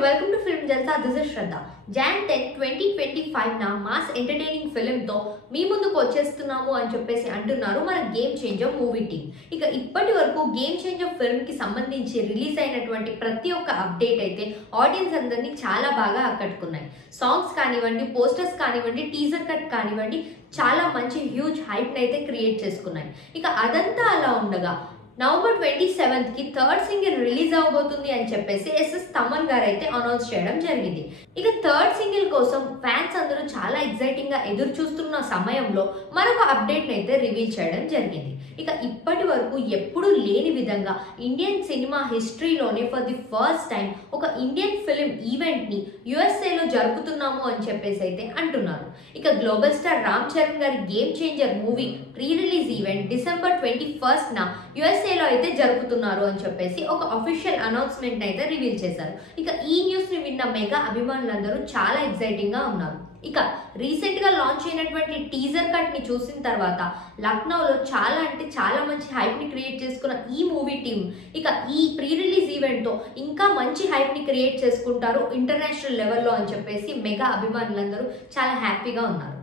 welcome to Film Jalsa. This is Shraddha. Jan 10, 2025 నా mass entertaining film తో మీ ముందుకు వచ్చేస్తున్నాము అని చెప్పేసి అంటున్నారు మన గేమ్ చేంజర్ మూవీ టీమ్. ఇక ఇప్పటి వరకు గేమ్ చేంజర్ ఫిల్మ్ కి సంబంధించి రిలీజ్ అయినటువంటి ప్రతి ఒక్క అప్డేట్ అయితే ఆడియన్స్ అందరినీ చాలా బాగా ఆకట్టుకున్నాయి. సాంగ్స్ కానివ్వండి, పోస్టర్స్ కానివ్వండి, టీజర్ కట్ కానివ్వండి, చాలా మంచి హ్యూజ్ హైప్ అయితే క్రియేట్ చేసుకున్నాయి. ఇక అదంతా అలా ఉండగా నవంబర్ 27th కి థర్డ్ సింగిల్ రిలీజ్ అవబోతుంది అని చెప్పేసి ఎస్ఎస్ తమన్ గారు అయితే అనౌన్స్ చేయడం జరిగింది. ఇక థర్డ్ సింగిల్ కోసం ఫ్యాన్స్ అందరూ చాలా ఎక్సైటింగ్ గా ఎదురు చూస్తున్న సమయంలో మరొక అప్డేట్ అయితే రివీల్ చేయడం జరిగింది. ఇక ఇప్పటి వరకు ఎప్పుడూ లేని విధంగా ఇండియన్ సినిమా హిస్టరీలోనే ఫర్ ది ఫస్ట్ టైం ఒక ఇండియన్ ఫిల్మ్ ఈవెంట్ ని యుఎస్ఏలో జరుపుతున్నాము అని చెప్పేసి అయితే అంటున్నారు. ఇక గ్లోబల్ స్టార్ రామ్ చరణ్ గారి game changer movie pre release event December 21st న యుఎస్ఏలో అయితే జరుపుతున్నారు అని చెప్పేసి ఒక అఫీషియల్ అనౌన్స్మెంట్ అయితే రివీల్ చేశారు. ఇక ఈ న్యూస్ ని విన్న మెగా అభిమానులందరూ చాలా ఎక్సైటింగ్ గా ఉన్నారు. ఇక రీసెంట్ గా లాంచ్ అయినటువంటి టీజర్ కట్ ని చూసిన తర్వాత లక్నోలో చాలా అంటే చాలా మంచి హైప్ ని క్రియేట్ చేసుకున్న ఈ మూవీ టీమ్ ఇక ఈ ప్రీ రిలీజ్ ఈవెంట్ తో ఇంకా మంచి హైప్ ని క్రియేట్ చేసుకుంటారు ఇంటర్నేషనల్ లెవెల్లో అని చెప్పేసి మెగా అభిమానులందరూ చాలా హ్యాపీగా ఉన్నారు.